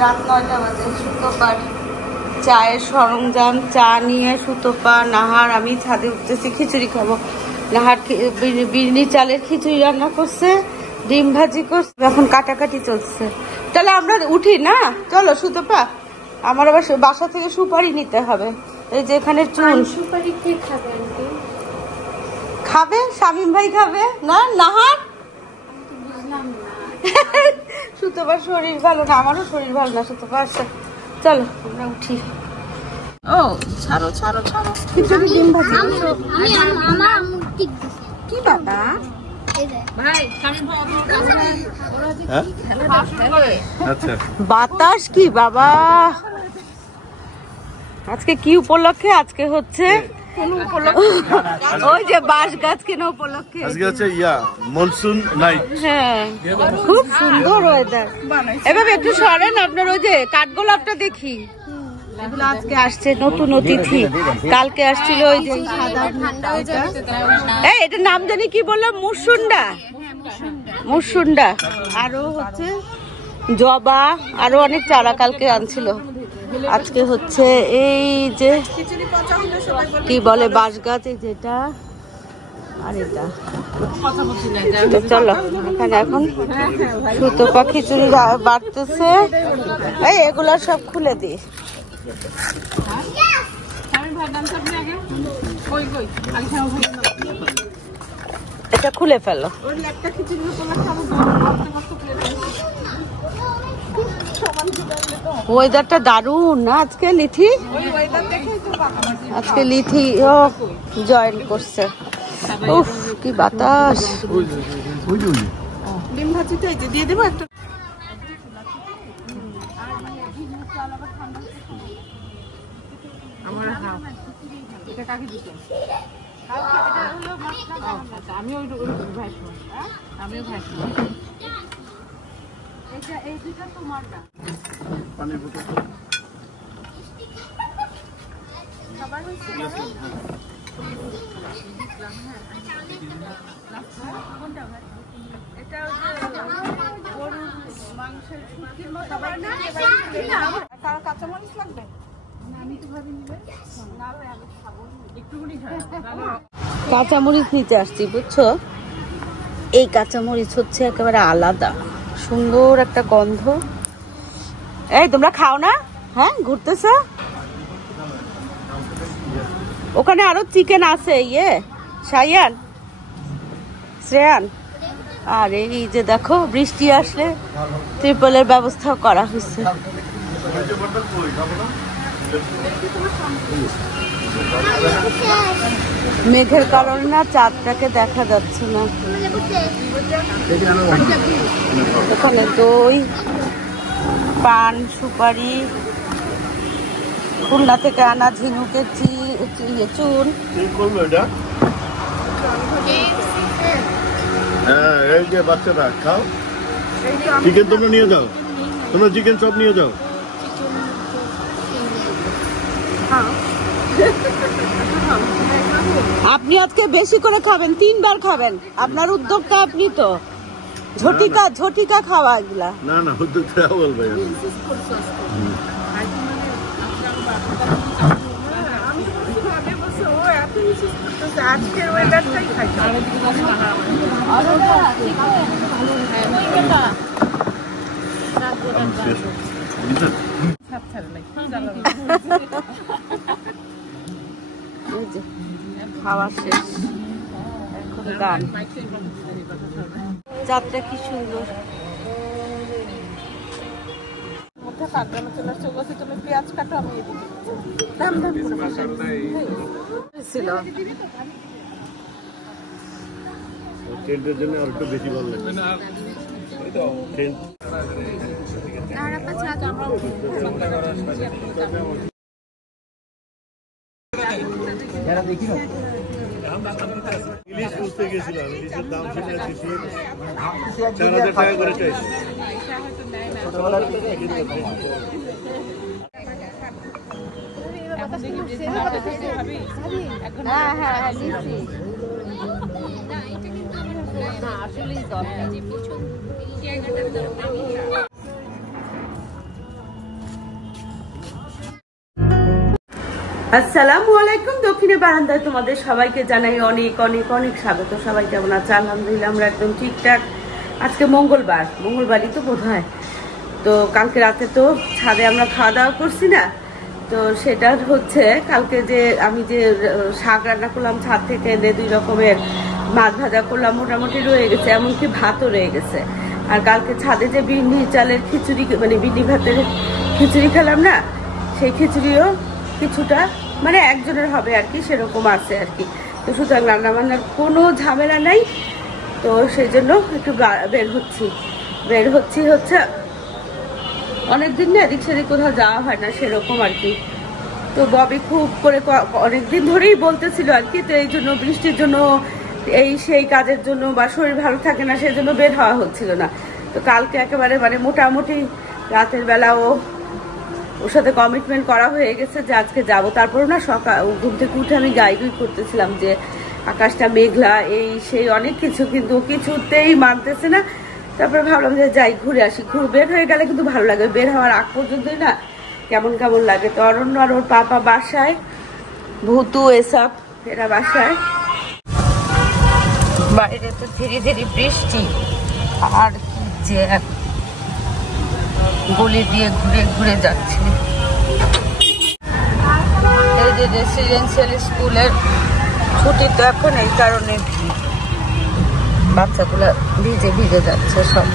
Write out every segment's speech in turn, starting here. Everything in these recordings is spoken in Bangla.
রাত 9টা বাজে। সুতোপার চায়ের সরঞ্জাম, চা নিয়ে সুতোপা, নাহার, আমি ছাদে উঠতেছি, খিচুড়ি খাবো। নাহার বিরিয়ানি চালের খিচুড়ি রান্না করছে, ডিম ভাজি করছে, এখন কাটাকাটি চলছে। তাহলে আমরা উঠি না? চলো সুতোপা, আমার আবার বাসা থেকে সুপারি নিতে হবে। এই যে এখানে চুন। সুপারি কে খাবে? খাবে শামিম ভাই খাবে না? নাহার সুতোপার শরীর ভালো না, আমারও শরীর ভালো না। সুতোপা আসছে, চলো আমরা উঠি। ও ছাড়ো ছাড়ো ছাড়ো, খিচুড়ি ডিম ভাজি। কি বাবা বাতাস কি বাবা? আজকে কি উপলক্ষে? আজকে হচ্ছে ওই যে বাঁশ গাছ কেনা উপলক্ষে। আজকে হচ্ছে মনসুন নাইট। হ্যাঁ, খুব সুন্দর ওয়েদার। এভাবে একটু সরেন, আপনার ওই যে কাঠগোলাপটা দেখি, এগুলো আজকে আসছে নতুন অতিথি। কালকে আসছিল ওই যে সাদা, এই এটার নাম জানি কি বললাম, মুসুন্ডা। মুসুন্ডা, আরো হচ্ছে জবা, আরো অনেক চারা কালকে আনছিল। আজকে হচ্ছে এই যে কি বলে বাঁশ গাছ, এই যেটা আর এটা। চলো এখানে এখন সুতোপা খিচুড়ি বাড়তেছে। এই এগুলা সব খুলে দিই। এটা খুলে ফেলো। ওয়েদারটা দারুণ না আজকে। লিথি আজকে লিথি ও জয়েন করছে। উফ কি বাতাস। ডিম ভাজিটা দিয়ে দেবো একটা। এই দুইটা তোমার না। পানি বোতল সবার হয়েছে। এটা গরুর মাংসের শুকির মতো হয় না? কারো কাঁচামরিচ লাগবে? আমি তো ভাবি নিবে না, আমি খাবো একটুখানি। কাঁচামরিচ নিতে আসছি বুঝছো। এই কাঁচামরিচ হচ্ছে একেবারে আলাদা, সুন্দর একটা গন্ধ। এই তোমরা খাও না? হ্যাঁ ঘুরতেছ? ওখানে আরো চিকেন আছে। শায়ান, শ্রেয়ান। আর এই যে দেখো বৃষ্টি আসলে ত্রিপলের ব্যবস্থা করা হয়েছে। মেঘের কারণে না চাঁদটাকে দেখা যাচ্ছে না। ওখানে দই, পান, সুপারি, খুলনা থেকে আনা ঝিনুকের চুন। হ্যাঁ এই যে বাচ্চাটা খাও। চিকেন তোমরা নিয়ে যাও, তোমরা চিকেন সব নিয়ে যাও। আপনি আজকে বেশি করে খাবেন, 3 বার খাবেন। আপনার উদ্যোগটা আপনি তো ঝটিকা খাওয়া এগুলা। না না উদ্যোগটা বলবে। আজকের ওয়েদারটাই খাই। খাওয়া শেষ, এখন গান। যাত্রা কি সুন্দর। তুমি পেঁয়াজ কাটো, আমি দাম দাম ছিল। ট্রেনটার জন্য আর একটু বেশি ভালো লাগবে। ইলিশ খুঁজতে গেছিলাম, ইলিশের দাম ছিল 4,000 টাকা করে চাইছে। আসসালামু আলাইকুম। দক্ষিণে বারান্দায় তোমাদের সবাইকে জানাই অনেক অনেক অনেক স্বাগত। সবাই কেমন আছে? আলহামদুলিল্লাহ আমরা একদম ঠিকঠাক। আজকে মঙ্গলবারই তো বোধ হয়। তো কালকে রাতে তো ছাদে আমরা খাওয়া দাওয়া করছি না, তো সেটা হচ্ছে কালকে যে আমি যে শাক রান্না করলাম ছাদ থেকে এনে 2 রকমের, মাছ ভাজা করলাম, মোটামুটি রয়ে গেছে, এমনকি ভাতও রয়ে গেছে। আর কালকে ছাদে যে বিন্নি চালের খিচুড়ি, মানে বিন্নি ভাতের খিচুড়ি খেলাম না, সেই খিচুড়িও কিছুটা মানে একজনের হবে আর কি, সেরকম আছে আর কি। তো সুতরাং রান্না বান্নার কোনো ঝামেলা নাই। তো সেই জন্য একটু বের হচ্ছে অনেকদিন না এদিক সেদিক কোথাও যাওয়া হয় না সেরকম আর কি। তো ববি খুব করে অনেকদিন ধরেই বলতেছিল আর কি, তো এই জন্য বৃষ্টির জন্য এই সেই কাজের জন্য বা শরীর ভালো থাকে না, সেই জন্য বের হওয়া হচ্ছিল না। তো কালকে একেবারে মানে মোটামুটি রাতের বেলা ওর সাথে কমিটমেন্ট করা হয়ে গেছে যে আজকে যাব। তারপরে না সকাল ঘুম থেকে উঠে আমি গাইগুই করতেছিলাম যে আকাশটা মেঘলা, এই সেই অনেক কিছু, কিন্তু কিছুতেই মানতেছে না। তারপরে ভাবলাম যে যাই ঘুরে আসি। বের হয়ে গেলে কিন্তু ভালো লাগে, বের হওয়ার আগ পর্যন্তই না কেমন কেমন লাগে। তো অরণ্য আর ওর পাপা বাসায়, ভূতু এসব এরা বাসায়। বাইরে তো ধীরে ধীরে বৃষ্টি, আর কি যে গলি দিয়ে ঘুরে ঘুরে যাচ্ছে। এই যে রেসিডেন্সিয়াল স্কুলের ছুটি তো এখন, এই কারণে বাচ্চাগুলো ভিজে ভিজে যাচ্ছে সব।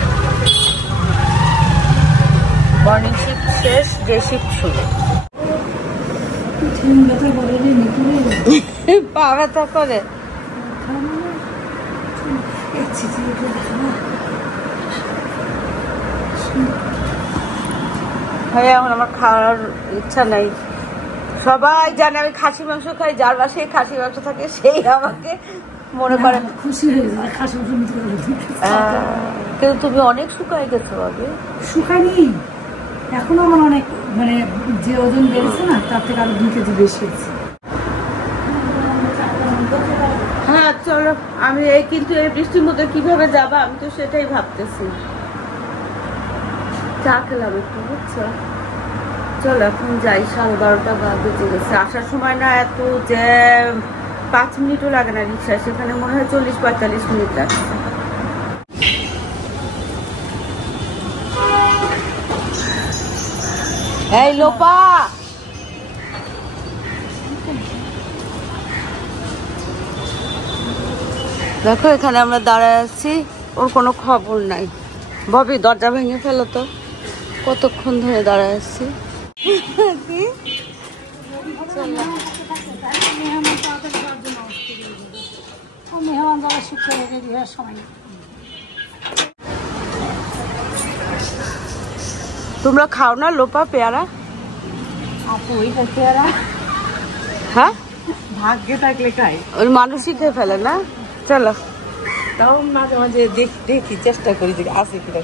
মর্নিং শিফট শেষ, ডে শিফট শুরু। পা ব্যথা করে ভাই, এখন আমার খাওয়ার ইচ্ছা নাই। সবাই জানে আমি খাসি মাংস খাই, যার বাসায় খাসি মাংস থাকে সেই আমাকে মনে করেন খুশি হয়ে যায়। খাসি মাংস কিন্তু তুমি অনেক শুকায় গেছো। আগে শুকায়নি, এখনো আমার অনেক, মানে যে ওজন বেড়েছে না তার থেকে আরো 2 কেজি বেশি হয়েছে। হ্যাঁ চলো, আমি কিন্তু এই বৃষ্টির মধ্যে কিভাবে যাবা, আমি তো সেটাই ভাবতেছি। চা খেলাম একটু, বুঝছো? চলো এখন যাই, 12:30 বেজে গেছে। আসার সময় না এত জ্যাম, 5 মিনিটও লাগে না রিক্সায়, সেখানে মনে হয় 40-45 মিনিট লাগছে। এই লোপা, দেখো এখানে আমরা দাঁড়ায় আছি, ওর কোনো খবর নাই। ববি দরজা ভেঙে ফেলো তো, কতক্ষণ ধরে দাঁড়ায় আছি। তোমরা খাও না লোপা পেয়ারা? পেয়ারা হ্যাঁ, ভাগ্যে থাকলে খাই, ওই মানুষই খেয়ে ফেলে না। চলো, তাও মাঝে মাঝে দেখি, চেষ্টা করি যে আছে কিনা।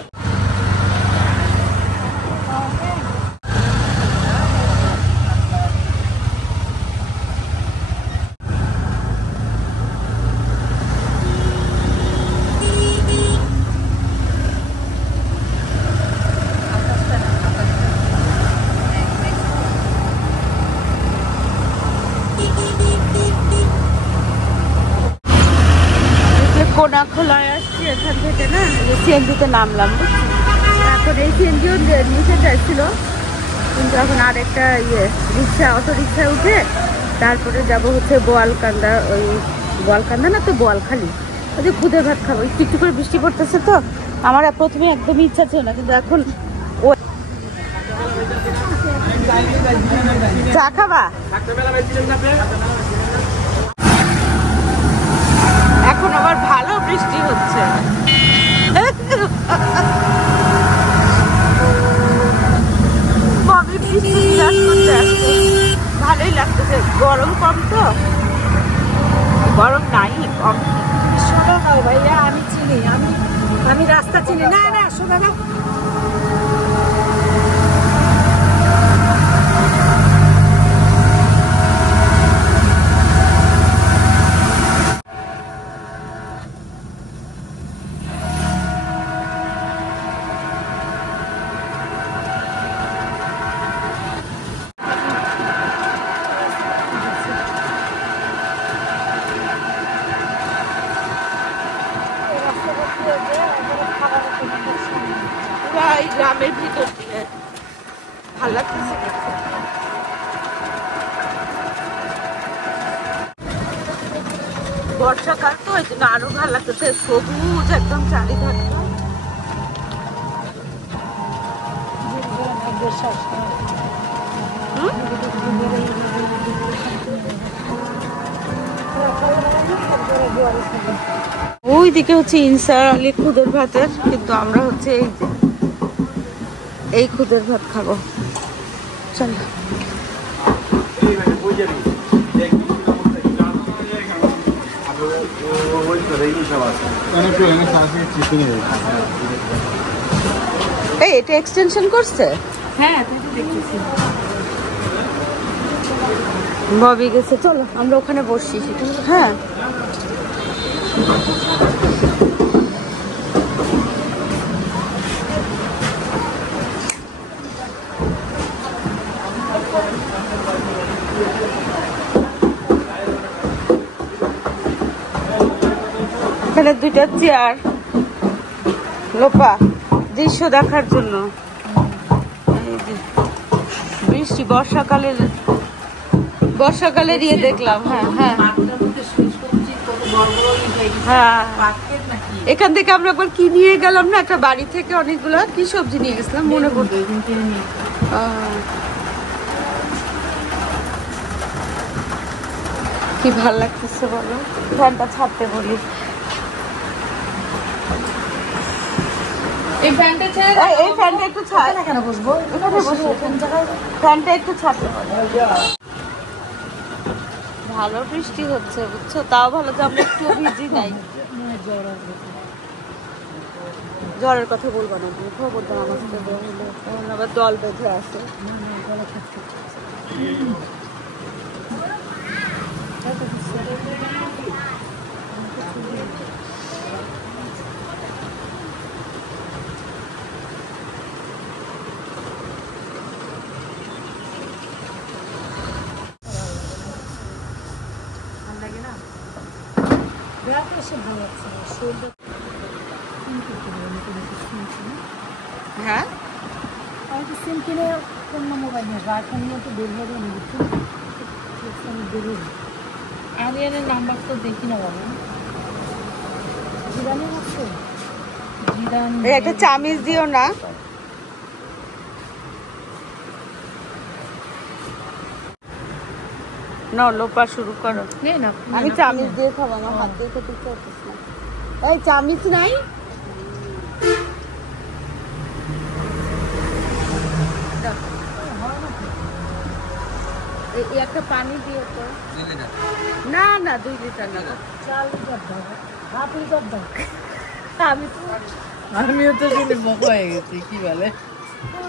কোনাখোলায় আসছি, এখান থেকে না সিএনজিতে নামলাম। এখন এই সিএনজিও নিচে চাইছিল, কিন্তু এখন আরেকটা অটো রিক্সায় উঠে তারপরে যাব হচ্ছে বোয়ালকান্দা। ওই বোয়ালকান্দা না তো বোয়ালখালি, ওই যে খুদে ভাত খাবো। একটু করে বৃষ্টি পড়তেছে তো, আমার প্রথমে একদমই ইচ্ছা ছিল না, কিন্তু এখন চা খাবা? এখন আবার ভালো বৃষ্টি হচ্ছে। ভালোই লাগতেছে, গরম কম তো, গরম নাই কম। শোনো না ভাইয়া, আমি চিনি, আমি রাস্তা চিনি না। না শোনো না, গ্রামের ভিতর দিয়ে। ভালো লাগতেছে দেখতে। বর্ষাকাল তো এই জন্য আরো ভালো লাগতেছে, সবুজ একদম চারিধারটা। ওই দিকে হচ্ছে ইনসার আলী খুদের ভাতের, কিন্তু আমরা হচ্ছে এই খুদের ভাত খাবো। চলো এই এটা এক্সটেনশন করছে। হ্যাঁ দেখতেছি ববি গেছে, চলো আমরা ওখানে বসছি। হ্যাঁ এখানে দুইটা চেয়ার, লোপা দৃশ্য দেখার জন্য। বৃষ্টি বর্ষাকালের ইয়ে দেখলাম। হ্যাঁ হ্যাঁ হ্যাঁ, এখান থেকে আমরা একবার কি নিয়ে গেলাম না, একটা বাড়ি থেকে অনেকগুলো কি সবজি নিয়ে গেছিলাম মনে পড়বে। কি ভাল লাগতেছে বলো, ফ্যানটা ছাড়তে বলি। এই ফ্যানটা একটু ছাড় না, কেন বসবো ফ্যানটা একটু ছাড়তে বলো। ভালো বৃষ্টি হচ্ছে বুঝছো, তাও ভালো যে আমরা একটু ভিজি নাই। জ্বরের কথা বলবো না, বলতাম আমার সাথে আবার দল বেঁধে আছে। হ্যাঁ সিম কিনে অন্য মোবাইল নিয়ে আইফোন নিয়ে তো বের হবে না, আরিয়ানের নাম্বার তো দেখি না বাবা। জিরানি আছে, জিরানি একটা চামিচ দিও না। না লোপা শুরু করো। আমি চামিচ দিয়ে খাবো, আমার হাত দিয়ে খেতে চাইতেছি না। এই চামিচ নাই? একটা পানি দিও তো। না না 2 লিটার না, 4 লিটার দাও, হাফ লিটার দাও। আমিও তো শুনে বক হয়ে গেছি, কি বলে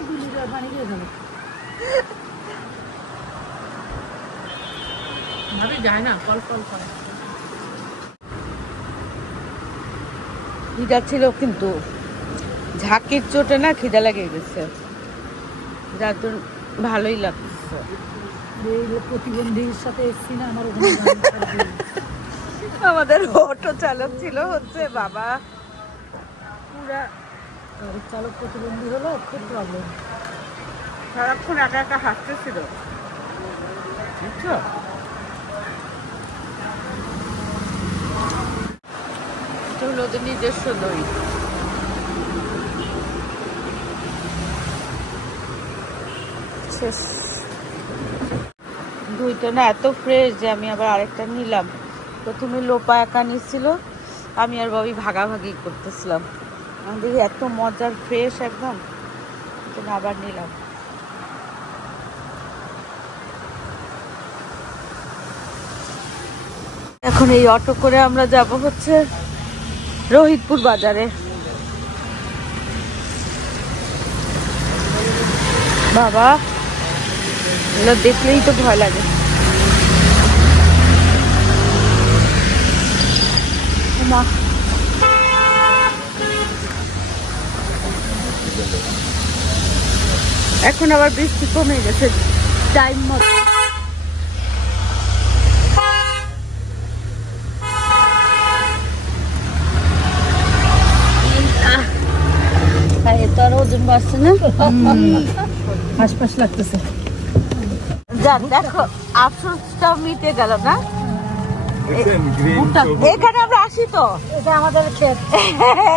2 লিটার পানি দিয়ে দেবো। ভাবি যায় না, কল করে। খিদা ছিল কিন্তু ঝাঁকির চোটে না খিদা লেগে গেছে, যার জন্য ভালোই লাগছে। প্রতিবন্ধীর সাথে এসছি না, আমার আমাদের অটো চালক ছিল হচ্ছে বাবা, পুরা গাড়ির চালক প্রতিবন্ধী হলো, খুব প্রবলেম। সারাক্ষণ একা একা হাসতেছিল, বুঝছো? এটা হলো ওদের নিজস্ব দই। দুইটা না এত ফ্রেশ যে আমি আবার আরেকটা নিলাম। প্রথমে লোপা একা নিচ্ছিল, আমি আর ববি ভাগাভাগি করতেছিলাম। আমি দেখি এত মজার ফ্রেশ একদম, আবার নিলাম। এখন এই অটো করে আমরা যাব হচ্ছে রোহিতপুর বাজারে। বাবা এগুলো দেখলেই তো ভয় লাগে। এখন আবার বৃষ্টি কমে গেছে টাইম মতো। ওজন বাড়ছে না? হাসপাস লাগতেছে। যাক দেখো আফসোসটাও মিটে গেল না। এখানে আমরা আসি তো, এটা আমাদের ক্ষেত।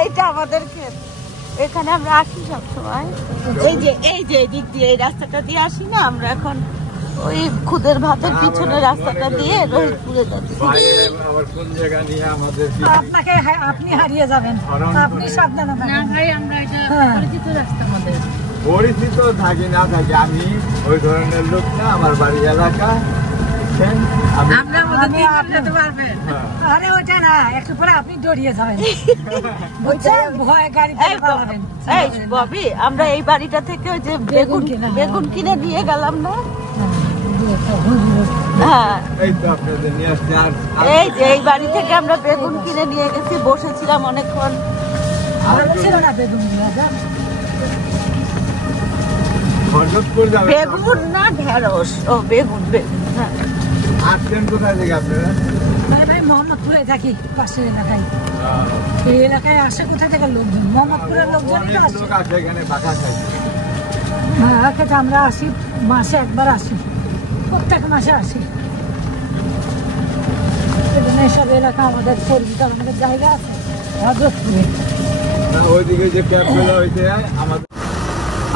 এইটা আমাদের ক্ষেত, এখানে আমরা আসি সবসময়। এই যে দিক দিয়ে এই রাস্তাটা দিয়ে আসি না আমরা, এখন ওই খুদের ভাতের পিছনে রাস্তাটা দিয়ে রোহিতপুরে যাচ্ছি। আপনাকে আপনি হারিয়ে যাবেন, আপনি সাবধানে না ভাই, আমরা এটা পরিচিত রাস্তা আমাদের। পরিচিত থাকি না থাকি, আমি ওই ধরনের লোক না। আমার বাড়ি এলাকা, আমরা আমাদের যেতে পারবেন। আরে ওটা না, একটু পরে আপনি দৌড়িয়ে যাবেন, বুঝছেন? ভয় গাড়িতে পালাবেন। এই ববি, আমরা এই বাড়িটা থেকে ওই যে বেগুন কিনে নিয়ে গেলাম না? হ্যাঁ, এই তো আপনাদের নিয়ে আসছি। এই যে এই বাড়ি থেকে আমরা বেগুন কিনে নিয়ে গেছি, বসেছিলাম অনেকক্ষণ। ছিল না বেগুন বেগুন না ঢেঁড়স, ও বেগুন। হ্যাঁ, আসছেন কোথায় থেকে আপনারা? ভাই মোহাম্মদপুরে থাকি, পাশের এলাকায়। এই এলাকায় আসে কোথা থেকে লোকজন? মোহাম্মদপুরের লোকজনই তো আসে। এখানে বাঁকা খাই। হ্যাঁ, খেতে আমরা আসি, মাসে একবার আসি, প্রত্যেক মাসে আসি। এইসব এলাকা আমাদের পরিচিত, আমাদের জায়গা আছে হযরতপুরে। ওইদিকে যে ক্যাম্পগুলো হয়েছে আমাদের।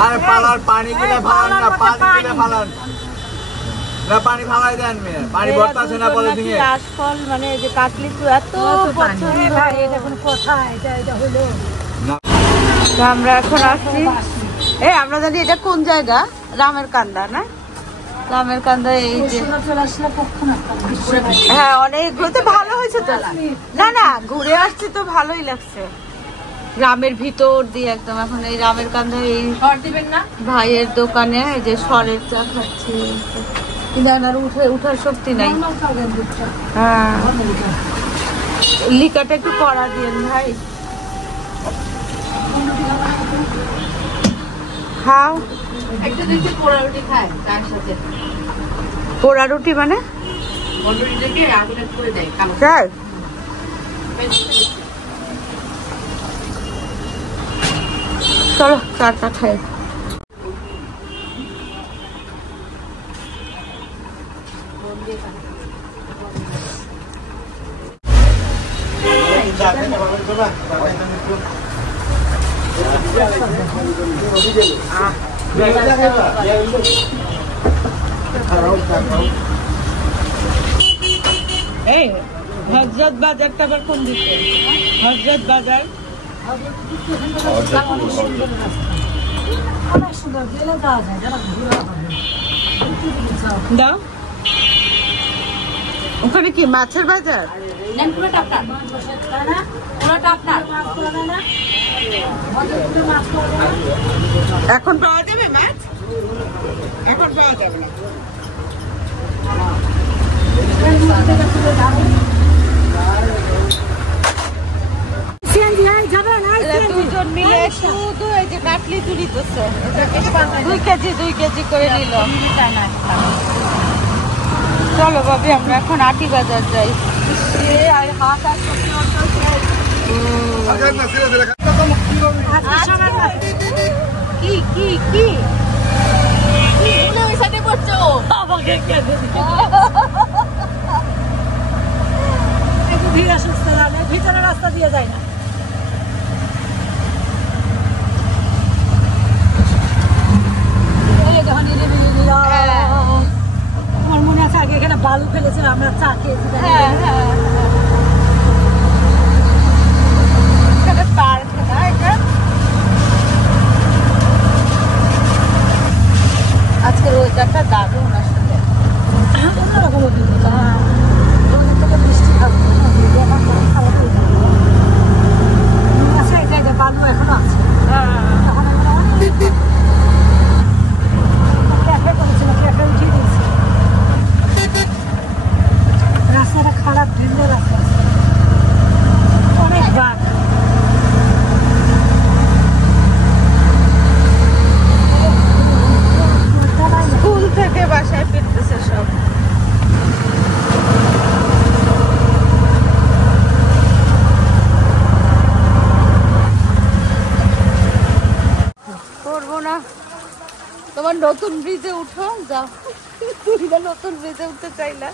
আরে পালার পানি কিনে ফালান না, পানি কিনে ফালান না, পানি ফালাই দেন মেয়ে, পানি বর্তাছে না বলে দিকে। আশফল মানে যে কাটলি তো এত পছন্দ। ভাই এটা কোন কথা? এটা হলো তো আমরা এখন আসছি, আমরা জানি এটা কোন জায়গা, রামের কান্দা না? রামের কান্দা। এই যে চলে আসলে কখন হ্যাঁ, অনেকগুলো তো ভালো হয়েছে তো। না ঘুরে আসছি তো ভালোই লাগছে, গ্রামের ভিতর দিয়ে একদম। এখন এই রামের কান্দায় এই দিবেন না ভাইয়ের দোকানে এই যে সরের চা খাচ্ছি, কিন্তু আর উঠার শক্তি নাই। হ্যাঁ, লিকাটা একটু কড়া দিয়েন ভাই। খাও একটা দিন পোড়া রুটি খায় তার সাথে। পোড়া রুটি মানে রুটিটাকে আগুনে পুড়ে দেয় কালো। স্যার চলো চাটা খাই। এই হযরত বাজারটা আবার কোন দিকে? হযরত বাজার অনেক সুন্দর, গেলে যাওয়া যায়, যারা ঘুরে দাও। ওখানে কি মাছের বাজার? এখন পাওয়া যাবে মাছ? এখন পাওয়া যাবে না। দুজন মিলে শুধু এই যে কাটলি তুলিতেছে, 2 কেজি করে নিল। চলো ভাবি, আমরা এখন আটি বাজার যাই। কি ধীরে সুস্থ ভিতরে রাস্তা দিয়ে যায় না। আমার মনে আছে আগে এখানে বালু ফেলেছিল, আমরা চা খেয়েছি। আজকের ওয়েদারটা দারুণ আসলে, অন্যরকম অভিজ্ঞতা। বৃষ্টি থাকবে বালু এখনো আছে। ক্যাফে করেছিল, ক্যাফে উঠিয়ে দিয়েছে। রাস্তাটা খারাপ, ভিন্ন রাস্তা, অনেক বাঘ। স্কুল থেকে বাসায় ফিরতেছে সব। তোমার নতুন ব্রিজে উঠো, যাও। তুমি না নতুন ব্রিজে উঠতে চাইলা।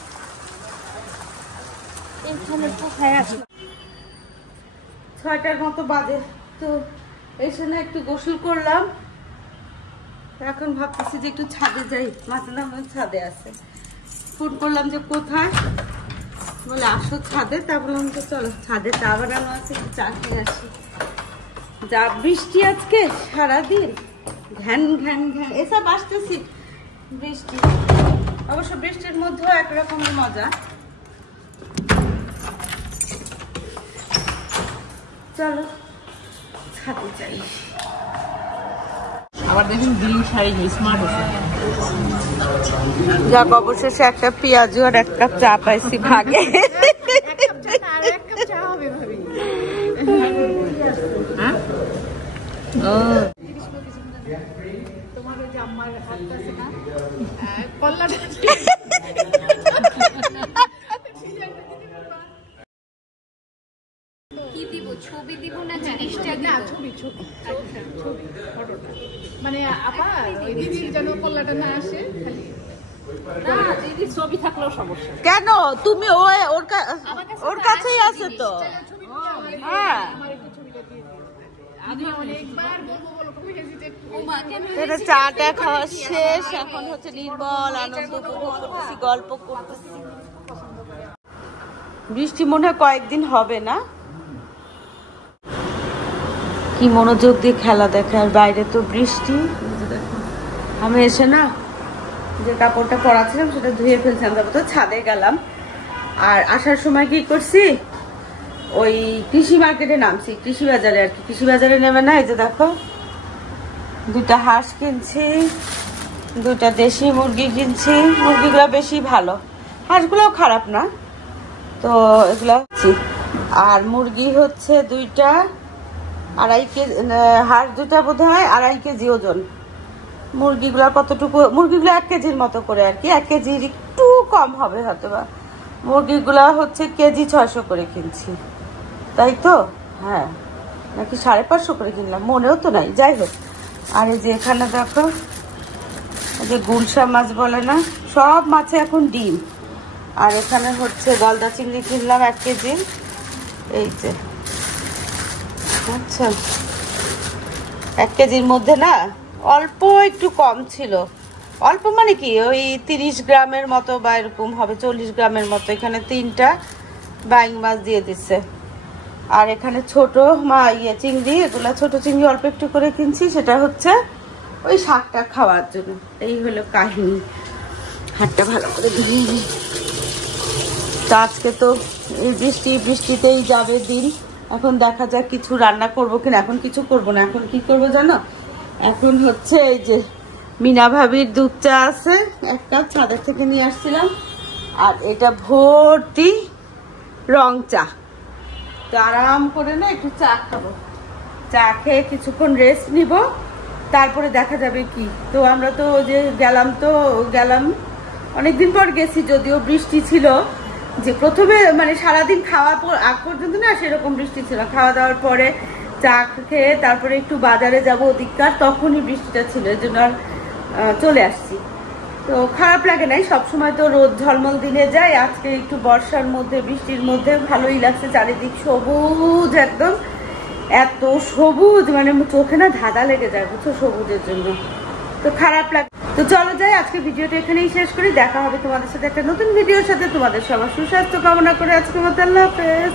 এখানে কোথায় আসলো? 6টার মতো বাজে, তো এসে না একটু গোসল করলাম। এখন ভাবতেছি যে একটু ছাদে যাই, মাথা নামের ছাদে আছে। ফোন করলাম যে কোথায়, বলে আসো ছাদে। তা বললাম তো চলো ছাদে চা বানানো আছে, চা খেয়ে আসি। যা বৃষ্টি আজকে সারাদিন, ঘ্যান ঘ্যান ঘ্যান এসব আসতেছি। বৃষ্টি অবশ্য বৃষ্টির মধ্যেও একরকমের মজা। চলো ছাদে যাই। আবার দেখুন ব্লু শাড়ি স্মার্ট আছে। যাক, অবশেষে একটা পেঁয়াজু আর এক কাপ চা পাইছি ভাগে। কি দিব, ছবি দিব না জিনিসটা দিব? ছবি ছবি ফটোটা, মানে আপা ওই দিদির যেন কল্লাটা না আসে খালি। না দিদির ছবি থাকলেও সমস্যা কেন? তুমি ওর কাছেই আছে তো। হ্যাঁ, আমি অনেকবার বলবো বলো তুমি হেজিটেট এটা চাটা খাওয়া শেষ। এখন হচ্ছে নির্মল আনন্দ উপভোগ করতেছি, গল্প করতেছি। বৃষ্টি মনে হয় কয়েকদিন হবে না। কি মনোযোগ দিয়ে খেলা দেখে, আর বাইরে তো বৃষ্টি। আমি এসে না যে কাপড়টা পরাছিলাম সেটা ধুয়ে ফেলছিলাম, তারপর তো ছাদে গেলাম। আর আসার সময় কি করছি, ওই কৃষি মার্কেটে নামছি, কৃষি বাজারে আর কি। কৃষি বাজারে নেবে না, এই যে দেখো 2টা হাঁস কিনছি, 2টা দেশি মুরগি কিনছি। মুরগিগুলো বেশি ভালো, হাঁসগুলোও খারাপ না। তো এগুলো আর মুরগি হচ্ছে 2টা 2.5 কেজি, হাঁস 2টা বোধ হয় 2.5 কেজি ওজন। মুরগিগুলো কতটুকু, মুরগিগুলো 1 কেজির মতো করে আর কি, 1 কেজির একটু কম হবে হয়তো বা। মুরগিগুলো হচ্ছে কেজি 600 করে কিনছি, তাই তো? হ্যাঁ, নাকি 550 করে কিনলাম, মনেও তো নাই। যাই হোক, আর এই যে এখানে দেখো, এই যে গুলশা মাছ বলে না, সব মাছে এখন ডিম। আর এখানে হচ্ছে গলদা চিংড়ি কিনলাম 1 কেজি। এই যে আচ্ছা, 1 কেজির মধ্যে না অল্প একটু কম ছিল। অল্প মানে কি, ওই 30 গ্রামের মতো বা এরকম হবে, 40 গ্রামের মতো। এখানে 3টা বাইং মাছ দিয়ে দিচ্ছে। আর এখানে ছোট চিংড়ি, এগুলা ছোট চিংড়ি অল্প একটু করে কিনছি, সেটা হচ্ছে ওই শাকটা খাওয়ার জন্য। এই হলো কাহিনী। হাতটা ভালো করে ধুয়ে নিই। তো আজকে তো এই বৃষ্টিতেই যাবে দিন। এখন দেখা যাক কিছু রান্না করবো কিনা। এখন কিছু করবো না, এখন কি করবো জানো? এখন হচ্ছে এই যে মিনা ভাবির দুধ চা আছে 1 কাপ, ছাদের থেকে নিয়ে আসছিলাম। আর এটা ভর্তি রং চা। তো আরাম করে না একটু চা খাবো, চা খেয়ে কিছুক্ষণ রেস্ট নিব, তারপরে দেখা যাবে কি। তো আমরা তো যে গেলাম অনেকদিন পর গেছি, যদিও বৃষ্টি ছিল। যে প্রথমে মানে সারাদিন খাওয়া আগ পর্যন্ত না সেরকম বৃষ্টি ছিল, খাওয়া দাওয়ার পরে চা খেয়ে তারপরে একটু বাজারে যাব ওদিককার, তখনই বৃষ্টিটা ছিল, এর জন্য আর চলে আসছি। তো খারাপ লাগে নাই, সবসময় তো রোদ ঝলমল দিনে যায়। আজকে একটু বর্ষার মধ্যে বৃষ্টির মধ্যে ভালোই লাগছে, চারিদিক সবুজ একদম, এত সবুজ মানে চোখে না ধাঁধা লেগে যায়, বুঝছো, সবুজের জন্য। তো খারাপ লাগে। তো চলো যাই, আজকে ভিডিওটা এখানেই শেষ করি। দেখা হবে তোমাদের সাথে একটা নতুন ভিডিওর সাথে। তোমাদের সবার সুস্বাস্থ্য কামনা করে আজকের মতো আল্লাহ হাফেজ।